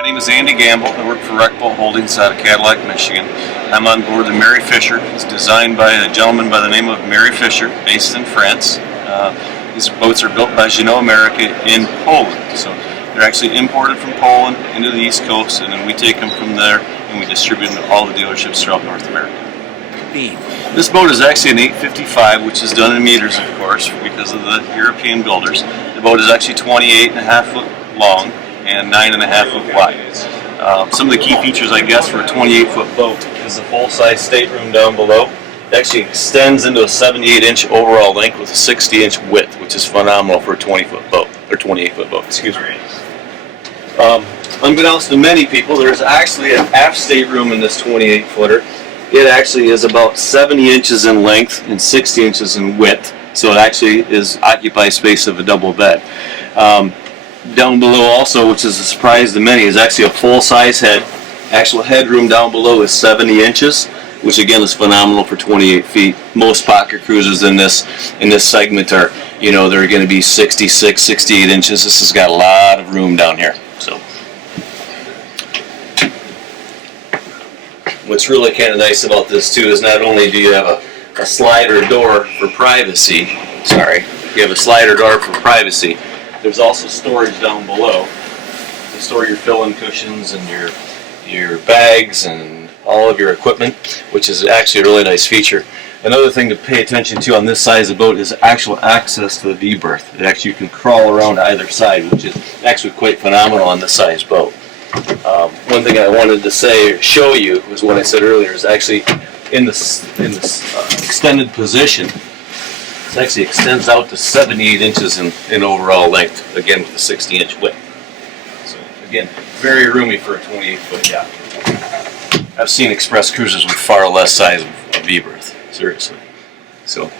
My name is Andy Gamble. I work for Wreck Boat Holdings out of Cadillac, Michigan. I'm on board the Mary Fisher. It's designed by a gentleman by the name of Mary Fisher, based in France. These boats are built by Jeanneau America in Poland. So they're actually imported from Poland into the East Coast, and then we take them from there and we distribute them to all the dealerships throughout North America. This boat is actually an 855, which is done in meters, of course, because of the European builders. The boat is actually 28.5 foot long and 9.5 foot wide. Some of the key features, I guess, for a 28-foot boat is the full-size stateroom down below. It actually extends into a 78-inch overall length with a 60-inch width, which is phenomenal for a 20-foot boat, or 28-foot boat, excuse me. Unbeknownst to many people, there's actually an aft stateroom in this 28-footer. It actually is about 70 inches in length and 60 inches in width, so it actually occupies space of a double bed. Down below also, which is a surprise to many, is actually a full-size head. Actual headroom down below is 70 inches, which again is phenomenal for 28 feet. Most pocket cruisers in this segment are, they're going to be 66, 68 inches. This has got a lot of room down here. So, what's really kind of nice about this too is not only do you have a slider door for privacy. You have a slider door for privacy. There's also storage down below to store your fill-in cushions and your bags and all of your equipment, which is actually a really nice feature. Another thing to pay attention to on this size of boat is actual access to the V-berth. You can crawl around to either side, which is actually quite phenomenal on this size boat. One thing I wanted to show you was what I said earlier, is actually in this extended position. It actually extends out to 78 inches in overall length, again with a 60-inch width. So again, very roomy for a 28-foot yacht. I've seen express cruisers with far less size of V-berth, seriously. So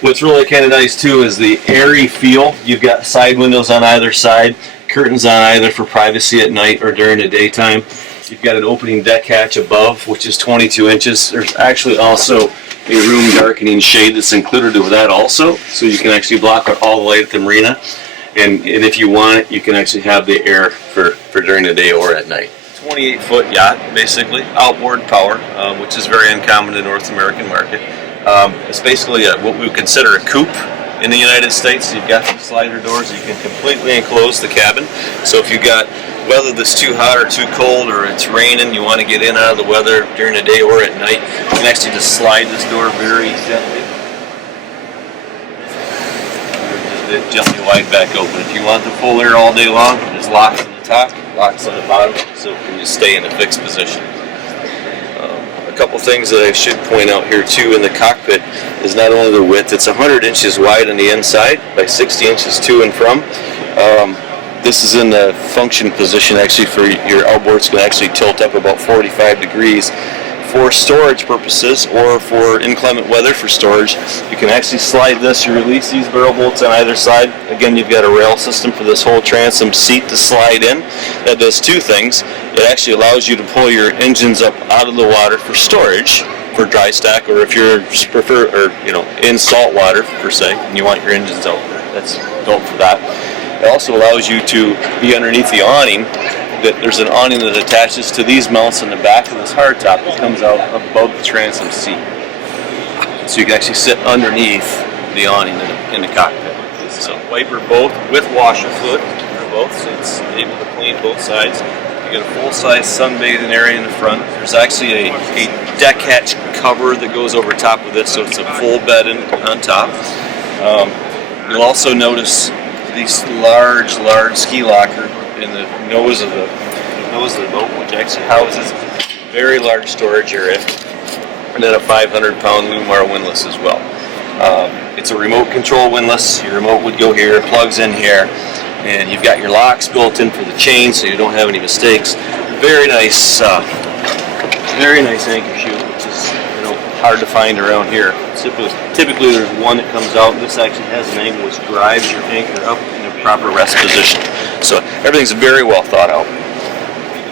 what's really kind of nice too is the airy feel. You've got side windows on either side, curtains on either for privacy at night or during the daytime. You've got an opening deck hatch above, which is 22 inches. There's actually also a room darkening shade that's included with that also, so you can actually block out all the light at the marina, and if you want it, you can actually have the air for during the day or at night. 28-foot yacht, basically, outboard power, which is very uncommon in the North American market. It's basically what we would consider a coupe in the United States. You've got the slider doors, you can completely enclose the cabin, so if you've got weather that's too hot or too cold, or it's raining, you want to get in out of the weather during the day or at night, you can actually just slide this door very gently. Just gently wide back open. If you want the full air all day long, there's locks on the top, locks on the bottom, so you can just stay in a fixed position. A couple things that I should point out here too in the cockpit is not only the width, it's 100 inches wide on the inside by 60 inches to and from. This is in the function position actually for your outboards, can actually tilt up about 45 degrees. For storage purposes or for inclement weather for storage, you can actually slide this, you release these barrel bolts on either side. Again, you've got a rail system for this whole transom seat to slide in. That does two things. It actually allows you to pull your engines up out of the water for storage, for dry stack, or if you're in salt water per se, and you want your engines out there, that's built for that. It also allows you to be underneath the awning. There's an awning that attaches to these mounts in the back of this hardtop that comes out above the transom seat. So you can actually sit underneath the awning in the cockpit. So wiper both with washer fluid for both, so it's able to clean both sides. You get a full-size sunbathing area in the front. There's actually a deck hatch cover that goes over top of this, so it's a full bed on top. You'll also notice this large ski locker in the nose of the boat, which actually houses a very large storage area, and then a 500-pound Lumar windlass as well. It's a remote control windlass. Your remote would go here, plugs in here, and you've got your locks built in for the chain, so you don't have any mistakes. Very nice anchor chute, which is hard to find around here. Typically there's one that comes out. This actually has an angle which drives your anchor up in a proper rest position. So everything's very well thought out.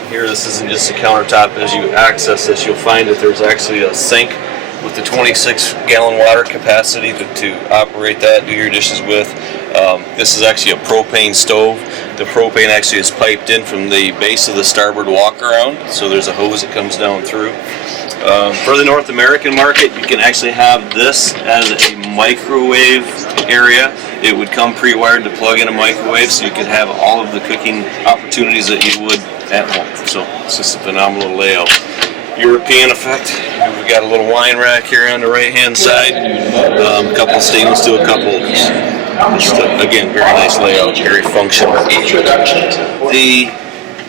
Here, this isn't just a countertop. As you access this, you'll find that there's actually a sink with the 26-gallon water capacity to operate that, do your dishes with. This is actually a propane stove. The propane actually is piped in from the base of the starboard walk around, so there's a hose that comes down through. For the North American market, you can actually have this as a microwave area. It would come pre-wired to plug in a microwave, so you could have all of the cooking opportunities that you would at home. So it's just a phenomenal layout. European effect. We've got a little wine rack here on the right-hand side. A couple stainless steel cup holders. Just again, very nice layout, very functional.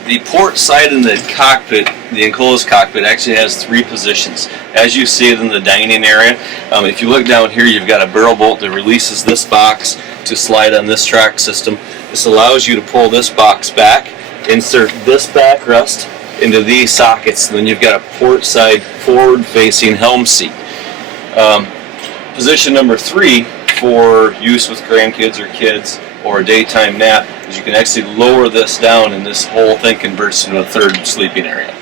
The port side in the cockpit, the enclosed cockpit, actually has 3 positions. As you see it in the dining area, if you look down here, you've got a barrel bolt that releases this box to slide on this track system. This allows you to pull this box back, insert this backrest into these sockets, and then you've got a port side forward-facing helm seat. Position number 3 for use with grandkids or kids or a daytime nap is you can actually lower this down, and this whole thing converts into a 3rd sleeping area.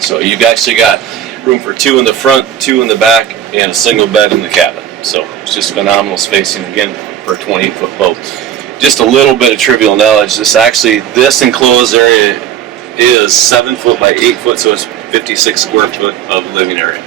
So you've actually got room for 2 in the front, 2 in the back, and a single bed in the cabin. So it's just phenomenal spacing again for a 28-foot boat. Just a little bit of trivial knowledge. This enclosed area is 7 foot by 8 foot, so it's 56 square foot of living area.